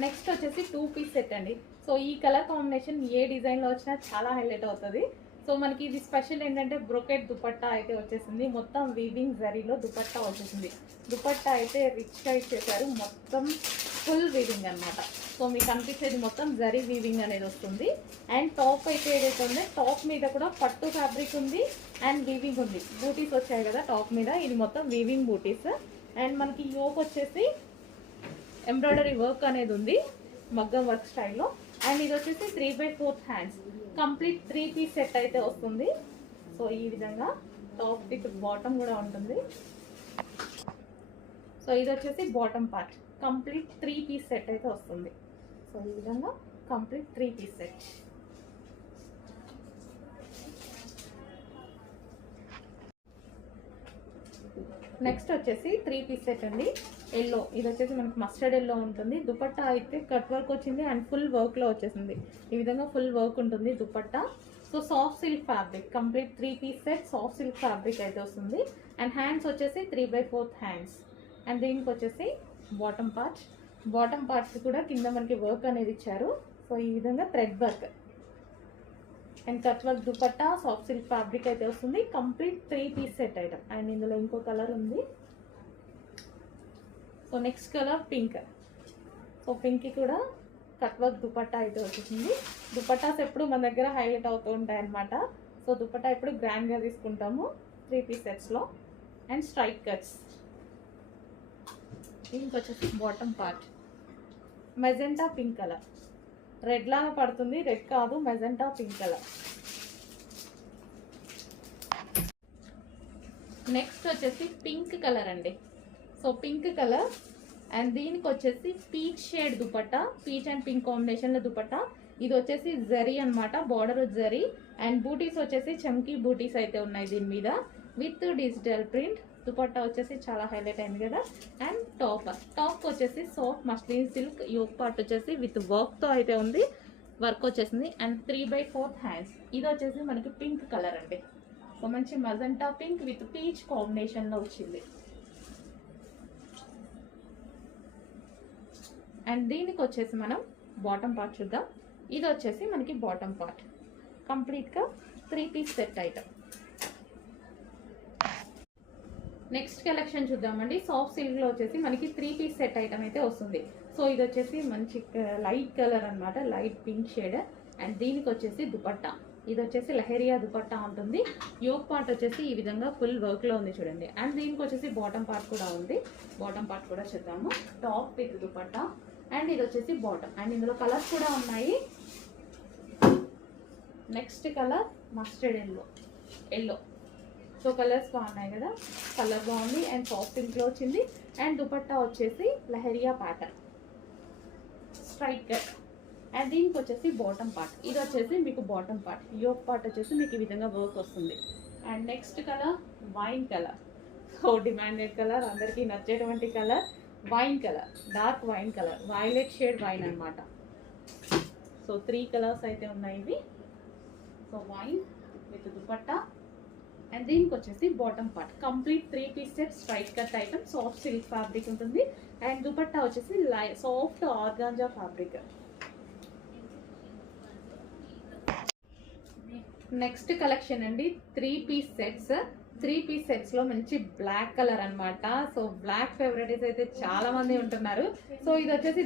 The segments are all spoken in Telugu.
నెక్స్ట్ వచ్చేసి 2 పీస్ సెట్ అండి. సో ఈ కలర్ కాంబినేషన్ ఏ డిజైన్లో వచ్చినా చాలా హైలైట్ అవుతుంది. సో మనకి ఇది స్పెషల్ ఏంటంటే బ్రోకెట్ దుపట్టా అయితే వచ్చేసింది. మొత్తం వీవింగ్ జరీలో దుపట్టా వచ్చేసింది. దుపట్టా అయితే రిచ్గా ఇచ్చేసారు, మొత్తం ఫుల్ వీవింగ్ అనమాట. సో మీకు అనిపించేది మొత్తం జరీ వీవింగ్ అనేది వస్తుంది. అండ్ టాప్ అయితే ఏదైతే ఉందో టాప్ మీద కూడా పట్టు ఫ్యాబ్రిక్ ఉంది అండ్ వీవింగ్ ఉంది. బూటీస్ వచ్చాయి కదా టాప్ మీద, ఇది మొత్తం వీవింగ్ బూటీస్. అండ్ మనకి యోక్ వచ్చేసి ఎంబ్రాయిడరీ వర్క్ అనేది ఉంది, మగ్గం వర్క్ స్టైల్లో. అండ్ ఇది వచ్చేసి 3/4 హ్యాండ్స్ కంప్లీట్ 3 పీస్ సెట్ అయితే వస్తుంది. సో ఈ విధంగా టాప్ విత్ బాటమ్ కూడా ఉంటుంది. సో ఇది వచ్చేసి bottom part complete 3 piece set అయితే వస్తుంది. సో ఈ విధంగా కంప్లీట్ 3 పీస్ సెట్. నెక్స్ట్ వచ్చేసి 3 పీస్ సెట్ అండి. ఎల్లో, ఇది వచ్చేసి మనకి మస్టర్డ్ ఎల్లో ఉంటుంది. దుపట్టా అయితే కట్ వర్క్ వచ్చింది అండ్ ఫుల్ వర్క్లో వచ్చేసింది. ఈ విధంగా ఫుల్ వర్క్ ఉంటుంది dupatta. So soft silk fabric complete 3 piece set soft silk fabric అయితే వస్తుంది. అండ్ హ్యాండ్స్ వచ్చేసి 3/4 హ్యాండ్స్. అండ్ దీనికి వచ్చేసి బాటమ్ పార్ట్స్ కూడా కింద మనకి వర్క్ అనేది ఇచ్చారు. సో ఈ విధంగా thread work and cut work dupatta soft silk fabric అయితే వస్తుంది. Complete 3 piece set item. And ఇందులో ఇంకో కలర్ ఉంది. So next colour pink. So pink కూడా కట్ వర్క్ దుపట్టా అయితే వచ్చేసింది. దుపట్టాస్ ఎప్పుడు మన దగ్గర హైలైట్ అవుతూ ఉంటాయి అన్నమాట. సో దుపట్టా ఎప్పుడు గ్రాండ్గా తీసుకుంటాము 3 పీస్ సెట్స్లో. And straight cuts. దీనికి వచ్చేసి bottom part magenta pink colour, red లాగా పడుతుంది, రెడ్ కాదు మెజెంటా పింక్ కలర్. నెక్స్ట్ వచ్చేసి పింక్ కలర్ అండి. సో పింక్ కలర్ అండ్ దీనికి వచ్చేసి peach shade dupatta, peach and pink కాంబినేషన్లో దుపట్టా. ఇది వచ్చేసి జరీ అనమాట, బార్డర్ జరీ. అండ్ బూటీస్ వచ్చేసి చమ్కీ బూటీస్ అయితే ఉన్నాయి దీని మీద విత్ డిజిటల్ ప్రింట్. దుపట్టా వచ్చేసి చాలా హైలైట్ అయింది కదా. అండ్ టాప్ వచ్చేసి soft muslin silk, yoke part వచ్చేసి విత్ వర్క్తో అయితే ఉంది, వర్క్ వచ్చేసింది. And 3/4 hands. ఇది వచ్చేసి మనకి పింక్ కలర్ అండి. సో మంచి మజంటా పింక్ విత్ పీచ్ కాంబినేషన్లో వచ్చింది. అండ్ దీనికి వచ్చేసి మనం బాటమ్ పార్ట్ చూద్దాం. ఇది వచ్చేసి మనకి బాటమ్ పార్ట్ కంప్లీట్గా 3 piece set item. Next collection చూద్దామండి. సాఫ్ట్ సిల్క్లో వచ్చేసి మనకి 3 పీస్ సెట్ ఐటమ్ అయితే వస్తుంది. సో ఇది వచ్చేసి మంచి లైట్ కలర్ అనమాట, లైట్ పింక్ షేడ్. అండ్ దీనికి వచ్చేసి దుపట్టా, ఇది వచ్చేసి లహరియా దుపట్టా ఉంటుంది. యోక్ పార్ట్ వచ్చేసి ఈ విధంగా ఫుల్ వర్క్లో ఉంది చూడండి. అండ్ దీనికి వచ్చేసి బాటమ్ పార్ట్ కూడా ఉంది. బాటమ్ పార్ట్ కూడా చూద్దాము. టాప్ విత్ దుపట్టా అండ్ ఇది వచ్చేసి బాటమ్. అండ్ ఇందులో కలర్స్ కూడా ఉన్నాయి. Next colour mustard yellow. So colours బాగున్నాయి కదా, కలర్ బాగుంది. అండ్ సాఫ్ట్ పింక్లో వచ్చింది. అండ్ దుపట్టా వచ్చేసి leheriya pattern straight cut. And దీనికి వచ్చేసి బాటమ్ పార్ట్, ఇది వచ్చేసి మీకు బాటమ్ పార్ట్. యోక్ పార్ట్ వచ్చేసి మీకు ఈ విధంగా వర్క్ వస్తుంది. And next colour wine colour. So demanded colour, అందరికీ నచ్చేటువంటి colour wine colour, dark wine colour, violet shade wine అనమాట. సో 3 కలర్స్ అయితే ఉన్నాయి ఇవి. So wine with dupatta and దీనికి వచ్చేసి bottom part complete 3 piece set straight cut item, soft silk fabric ఉంటుంది. అండ్ దుపట్టా వచ్చేసి soft organza fabric. Next collection అండి 3 పీస్ సెట్స్. 3 పీస్ సెట్స్లో మంచి బ్లాక్ కలర్ అనమాట. సో బ్లాక్ ఫేవరెట్స్ అయితే చాలా మంది ఉంటున్నారు. సో ఇది వచ్చేసి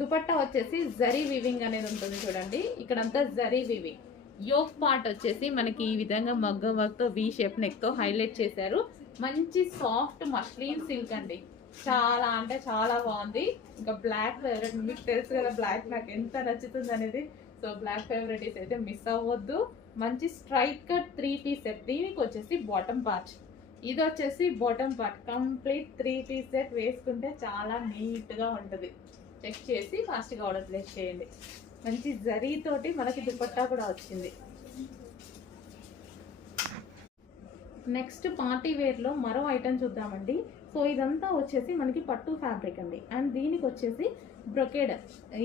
దుపట్టా వచ్చేసి జరీ వీవింగ్ అనేది ఉంటుంది చూడండి. ఇక్కడంతా జరీ వీవింగ్. యోక్ పార్ట్ వచ్చేసి మనకి ఈ విధంగా మగ్గం వర్క్తో వి షేప్ నెక్తో హైలైట్ చేశారు. మంచి సాఫ్ట్ మస్లిన్ సిల్క్ అండి, చాలా అంటే చాలా బాగుంది. ఇంకా బ్లాక్ ఫేవరెట్, మీకు తెలుసు కదా బ్లాక్ నాకు ఎంత నచ్చుతుంది అనేది. సో బ్లాక్ ఫేవరెట్స్ అయితే మిస్ అవ్వద్దు. మంచి స్ట్రైట్ కట్ 3 పీస్ సెట్. దీనికి వచ్చేసి బాటమ్ పార్ట్, ఇది వచ్చేసి bottom part complete 3 piece set. వేసుకుంటే చాలా నీట్గా ఉంటుంది. చెక్ చేసి ఫాస్ట్గా ఆర్డర్ ప్లేస్ చేయండి. మంచి జరీతోటి మనకి దుపట్టా కూడా వచ్చింది. నెక్స్ట్ పార్టీ వేర్లో మరో ఐటమ్ చూద్దామండి. సో ఇదంతా వచ్చేసి మనకి పట్టు ఫ్యాబ్రిక్ అండి. అండ్ దీనికి వచ్చేసి బ్రొకేడ్,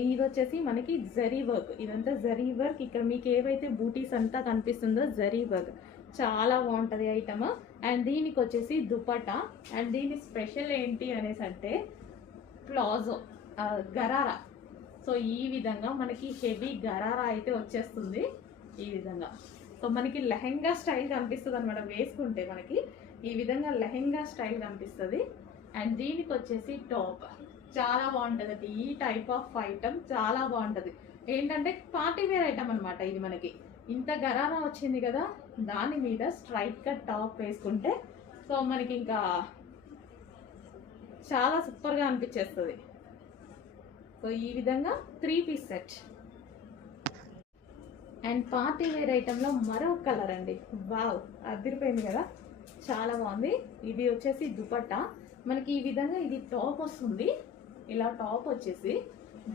ఇది వచ్చేసి మనకి జరీ వర్క్. ఇదంతా జరీ వర్క్. ఇక్కడ మీకు ఏవైతే బూటీస్ అంతా కనిపిస్తుందో జరీ వర్క్ చాలా బాగుంటుంది ఐటమ్. అండ్ దీనికి వచ్చేసి దుపట్టా. అండ్ దీని స్పెషల్ ఏంటి అనేసి అంటే ప్లాజో గరారా. సో ఈ విధంగా మనకి హెవీ గరారా అయితే వచ్చేస్తుంది ఈ విధంగా. సో మనకి లెహెంగా స్టైల్ కనిపిస్తుంది అనమాట, వేసుకుంటే మనకి ఈ విధంగా లెహెంగా స్టైల్ కనిపిస్తుంది. అండ్ దీనికి వచ్చేసి టాప్ చాలా బాగుంటుంది. ఈ టైప్ ఆఫ్ ఐటమ్ చాలా బాగుంటుంది. ఏంటంటే పార్టీ వేర్ ఐటమ్ అనమాట ఇది. మనకి ఇంత గరారా వచ్చింది కదా, దాని మీద స్ట్రైట్ కట్ టాప్ వేసుకుంటే సో మనకి ఇంకా చాలా సూపర్గా అనిపించేస్తుంది. సో ఈ విధంగా 3 piece set. And party wear ఐటెంలో మరో కలర్ అండి, వావ్ అదిరిపోయింది కదా, చాలా బాగుంది. ఇది వచ్చేసి దుపట్టా. మనకి ఈ విధంగా ఇది టాప్ వస్తుంది. ఇలా టాప్ వచ్చేసి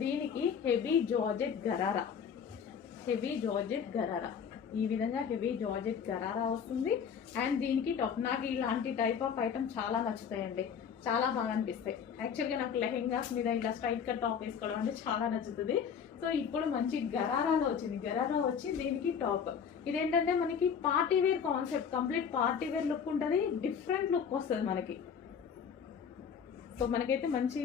దీనికి heavy georgette gharara, heavy georgette gharara, ఈ విధంగా హెవీ జార్జెట్ గరారా వస్తుంది. అండ్ దీనికి టాప్. నాకు ఇలాంటి టైప్ ఆఫ్ ఐటమ్ చాలా నచ్చుతాయండి, చాలా బాగా అనిపిస్తాయి. యాక్చువల్గా నాకు లెహెంగాస్ మీద ఇలా స్ట్రైట్ కట్ టాప్ వేసుకోవడం అంటే చాలా నచ్చుతుంది. సో ఇప్పుడు మంచి గరారాలో వచ్చింది, గరారా వచ్చి దీనికి టాప్. ఇదేంటంటే మనకి party wear concept, complete party wear look ఉంటుంది, డిఫరెంట్ లుక్ వస్తుంది మనకి. సో మనకైతే మంచి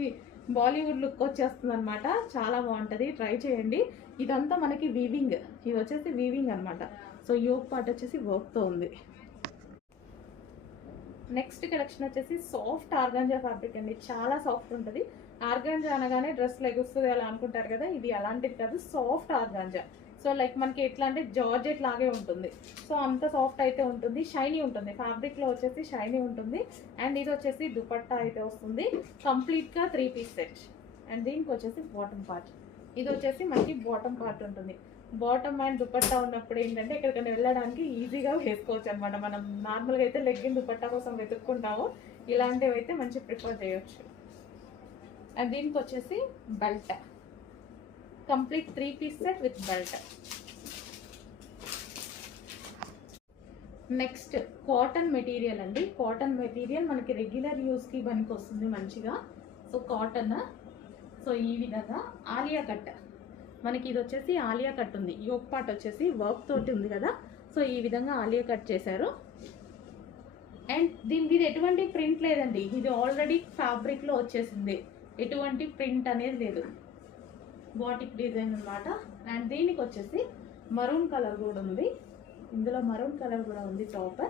బాలీవుడ్ లుక్ వచ్చేస్తుంది అనమాట, చాలా బాగుంటుంది, ట్రై చేయండి. ఇదంతా మనకి వీవింగ్, ఇది వచ్చేసి వీవింగ్ అనమాట. సో యోక్ పార్ట్ వచ్చేసి వర్క్తో ఉంది. నెక్స్ట్ కలెక్షన్ వచ్చేసి సాఫ్ట్ ఆర్గాంజా ఫ్యాబ్రిక్ అండి, చాలా సాఫ్ట్ ఉంటుంది. ఆర్గాంజా అనగానే డ్రెస్ లెగుస్తుంది అలా అనుకుంటారు కదా, ఇది అలాంటిది కాదు, సాఫ్ట్ ఆర్గాంజా. సో లైక్ మనకి ఎట్లా అంటే జార్జెట్ లాగే ఉంటుంది. సో అంత సాఫ్ట్ అయితే ఉంటుంది, షైనీ ఉంటుంది, ఫ్యాబ్రిక్లో వచ్చేసి షైనీ ఉంటుంది. అండ్ ఇది వచ్చేసి దుపట్టా అయితే వస్తుంది, కంప్లీట్గా 3 పీస్ సెట్. అండ్ దీనికి వచ్చేసి బాటమ్ పార్ట్, ఇది వచ్చేసి మనకి బాటమ్ పార్ట్ ఉంటుంది. బాటమ్ అండ్ దుపట్టా ఉన్నప్పుడు ఏంటంటే ఎక్కడికైనా వెళ్ళడానికి ఈజీగా వేసుకోవచ్చు అనమాట. మనం నార్మల్గా అయితే లెగ్గిన్ దుపట్టా కోసం వెతుక్కుంటాము, ఇలాంటివి అయితే మంచి ప్రిఫర్ చేయొచ్చు. అండ్ దీనికి వచ్చేసి belt, complete 3 piece set with belt. Next cotton material అండి, కాటన్ మెటీరియల్ మనకి రెగ్యులర్ యూస్కి పనికి వస్తుంది మంచిగా. So cotton. సో ఈ విధంగా ఆలియా కట్, మనకి ఇది వచ్చేసి ఆలియా కట్ ఉంది, యోక్ పార్ట్ వచ్చేసి వర్క్ తోటి ఉంది కదా. సో ఈ విధంగా ఆలియా కట్ చేశారు. అండ్ దీని మీద ఎటువంటి ప్రింట్ లేదండి, ఇది ఆల్రెడీ ఫ్యాబ్రిక్లో వచ్చేసింది, ఎటువంటి ప్రింట్ అనేది లేదు, బాటిక్ డిజైన్ అనమాట. అండ్ దీనికి వచ్చేసి మరూన్ కలర్ కూడా ఉంది, ఇందులో మరూన్ కలర్ కూడా ఉంది టాప్.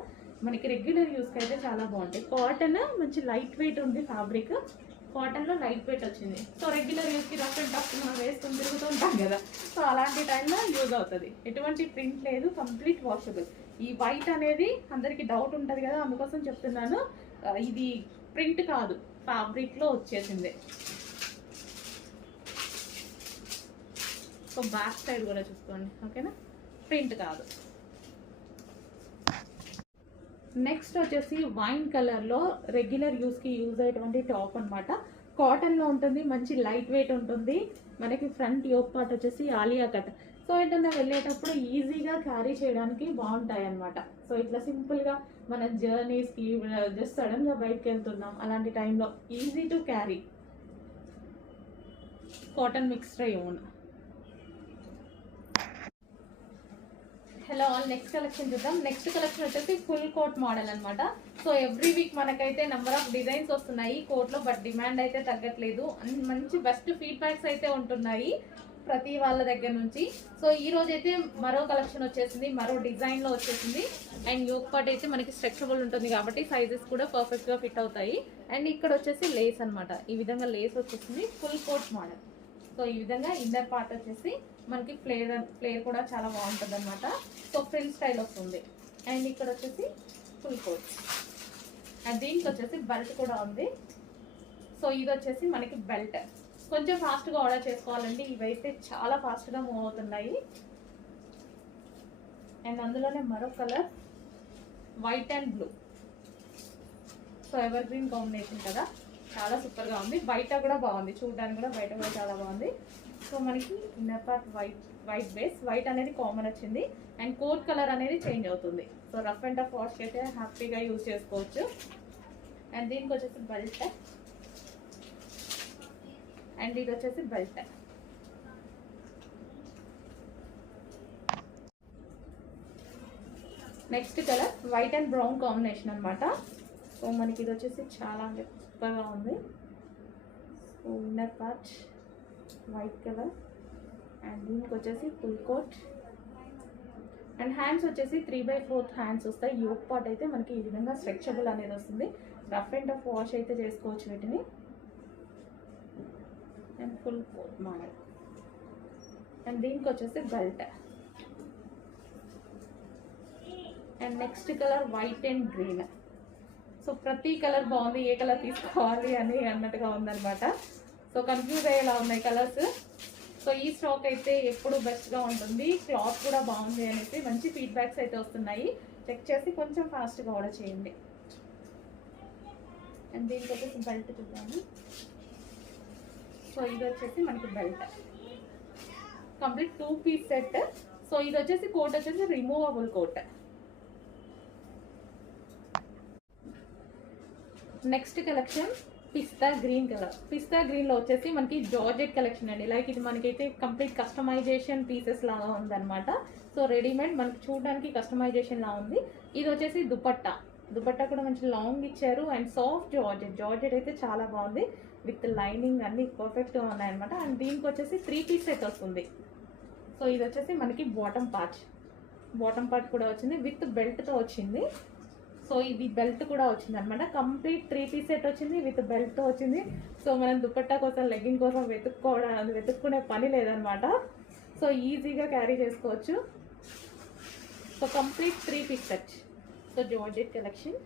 మనకి రెగ్యులర్ యూస్కి అయితే చాలా బాగుంటాయి. కాటన్ మంచి లైట్ వెయిట్ ఉంది ఫ్యాబ్రిక్, కాటన్లో లైట్ వెయిట్ వచ్చింది. సో రెగ్యులర్ యూస్కి రఫ్ అండ్ టఫ్ మనం వేసుకొని తిరుగుతూ ఉంటాం కదా, సో అలాంటి టైంలో యూజ్ అవుతుంది. ఎటువంటి ప్రింట్ లేదు, కంప్లీట్ వాషబుల్. ఈ వైట్ అనేది అందరికీ డౌట్ ఉంటుంది కదా, అందుకోసం చెప్తున్నాను. ఇది ప్రింట్ కాదు, ఫ్యాబ్రిక్లో వచ్చేసింది. సో బ్యాక్ సైడ్ కూడా చూసుకోండి, ఓకేనా, ప్రింట్ కాదు. నెక్స్ట్ వచ్చేసి వైన్ కలర్లో రెగ్యులర్ యూస్కి యూజ్ అయ్యేటువంటి టాప్ అనమాట. కాటన్లో ఉంటుంది, మంచి లైట్ వెయిట్ ఉంటుంది. మనకి ఫ్రంట్ యోక్ పార్ట్ వచ్చేసి ఆలియా కట్. సో ఏంటన్నా వెళ్ళేటప్పుడు ఈజీగా క్యారీ చేయడానికి బాగుంటాయి అనమాట. సో ఇట్లా సింపుల్గా మన జర్నీస్కి జస్ట్ సడన్గా బయటకు వెళ్తున్నాం అలాంటి టైంలో easy to carry. Cotton mixed own. Hello all, next collection చూద్దాం. నెక్స్ట్ కలెక్షన్ వచ్చేసి ఫుల్ కోట్ మోడల్ అనమాట. సో ఎవ్రీ వీక్ మనకైతే నెంబర్ ఆఫ్ డిజైన్స్ వస్తున్నాయి కోట్లో, బట్ డిమాండ్ అయితే తగ్గట్లేదు. మంచి బెస్ట్ ఫీడ్బ్యాక్స్ అయితే ఉంటున్నాయి ప్రతి వాళ్ళ దగ్గర నుంచి. సో ఈ రోజు అయితే మరో కలెక్షన్ వచ్చేసింది, మరో డిజైన్లో వచ్చేసింది. అండ్ యోక్ పార్ట్ అయితే మనకి స్ట్రెచబుల్ ఉంటుంది కాబట్టి సైజెస్ కూడా పర్ఫెక్ట్గా ఫిట్ అవుతాయి. అండ్ ఇక్కడ వచ్చేసి లేస్ అనమాట, ఈ విధంగా లేస్ వచ్చేసింది, ఫుల్ కోట్ మోడల్. సో ఈ విధంగా ఇన్నర్ పార్ట్ వచ్చేసి మనకి ఫ్లేర్ కూడా చాలా బాగుంటుంది అనమాట. సో ఫ్రిల్ స్టైల్ వస్తుంది. అండ్ ఇక్కడ వచ్చేసి ఫుల్ కోట్. అండ్ దీనికి వచ్చేసి బెల్ట్ కూడా ఉంది. సో ఇది వచ్చేసి మనకి బెల్ట్. కొంచెం ఫాస్ట్గా ఆర్డర్ చేసుకోవాలండి, ఇవైతే చాలా ఫాస్ట్గా మూవ్ అవుతున్నాయి. అండ్ అందులోనే మరో colour white and blue. So ever green combination కదా, చాలా సూపర్గా ఉంది. బయట కూడా బాగుంది, చూడడానికి కూడా బయట కూడా చాలా బాగుంది. సో మనకి inner part white base, white అనేది కామన్ వచ్చింది. అండ్ కోట్ కలర్ అనేది చేంజ్ అవుతుంది. సో రఫ్ అండ్ టఫ్ వాష్కి అయితే హ్యాపీగా యూజ్ చేసుకోవచ్చు. అండ్ దీనికి వచ్చేసి బెల్ట్. అండ్ ఇది వచ్చేసి belt. Next colour white and brown combination అనమాట. సో మనకి ఇది వచ్చేసి చాలా సూపర్గా ఉంది. Inner part white colour and దీనికి వచ్చేసి ఫుల్ కోట్ అండ్ హ్యాండ్స్ వచ్చేసి 3/4 హ్యాండ్స్ వస్తాయి. యోక్ పార్ట్ అయితే మనకి ఈ విధంగా స్ట్రెచబుల్ అనేది వస్తుంది. రఫ్ అండ్ టఫ్ వాష్ అయితే చేసుకోవచ్చు వీటిని. And full coat model and దీనికి వచ్చేసి belt and next colour white and green. So ప్రతి కలర్ బాగుంది, ఏ కలర్ తీసుకోవాలి అని అన్నట్టుగా ఉందన్నమాట. సో కన్ఫ్యూజ్ అయ్యేలా ఉన్నాయి కలర్స్. సో ఈ స్టాక్ అయితే ఎప్పుడు బెస్ట్గా ఉంటుంది, క్లాత్ కూడా బాగుంది అనేసి మంచి ఫీడ్బ్యాక్స్ అయితే వస్తున్నాయి. చెక్ చేసి కొంచెం ఫాస్ట్గా ఆర్డర్ చేయండి. అండ్ దీనికి వచ్చేసి బెల్ట్ చూద్దాము. సో ఇది వచ్చేసి మనకి belt complete 2 piece set. So ఇది వచ్చేసి కోట్ వచ్చేసి removable coat. Next collection pista green colour. Pista గ్రీన్లో వచ్చేసి మనకి జార్జెట్ కలెక్షన్ అండి. లైక్ ఇది మనకైతే కంప్లీట్ కస్టమైజేషన్ పీసెస్ లాగా ఉందన్నమాట. సో రెడీమేడ్ మనకి చూడడానికి కస్టమైజేషన్ లా ఉంది. ఇది వచ్చేసి దుపట్టా. దుపట్టా కూడా మంచి లాంగ్ ఇచ్చారు అండ్ సాఫ్ట్ జార్జెట్. జార్జెట్ అయితే చాలా బాగుంది విత్ లైనింగ్ అన్ని పర్ఫెక్ట్గా ఉన్నాయన్నమాట. అండ్ దీనికి వచ్చేసి 3 పీస్ సెట్ వస్తుంది. సో ఇది వచ్చేసి మనకి బాటమ్ పార్ట్ కూడా వచ్చింది విత్ బెల్ట్తో వచ్చింది. సో ఇది బెల్ట్ కూడా వచ్చింది అనమాట. కంప్లీట్ 3 పీస్ సెట్ వచ్చింది విత్ బెల్ట్తో వచ్చింది. సో మనం దుపట్టా కోసం లెగ్గింగ్ కోసం వెతుక్కునే పని లేదనమాట. సో ఈజీగా క్యారీ చేసుకోవచ్చు. So complete 3 piece set. So georgette collection.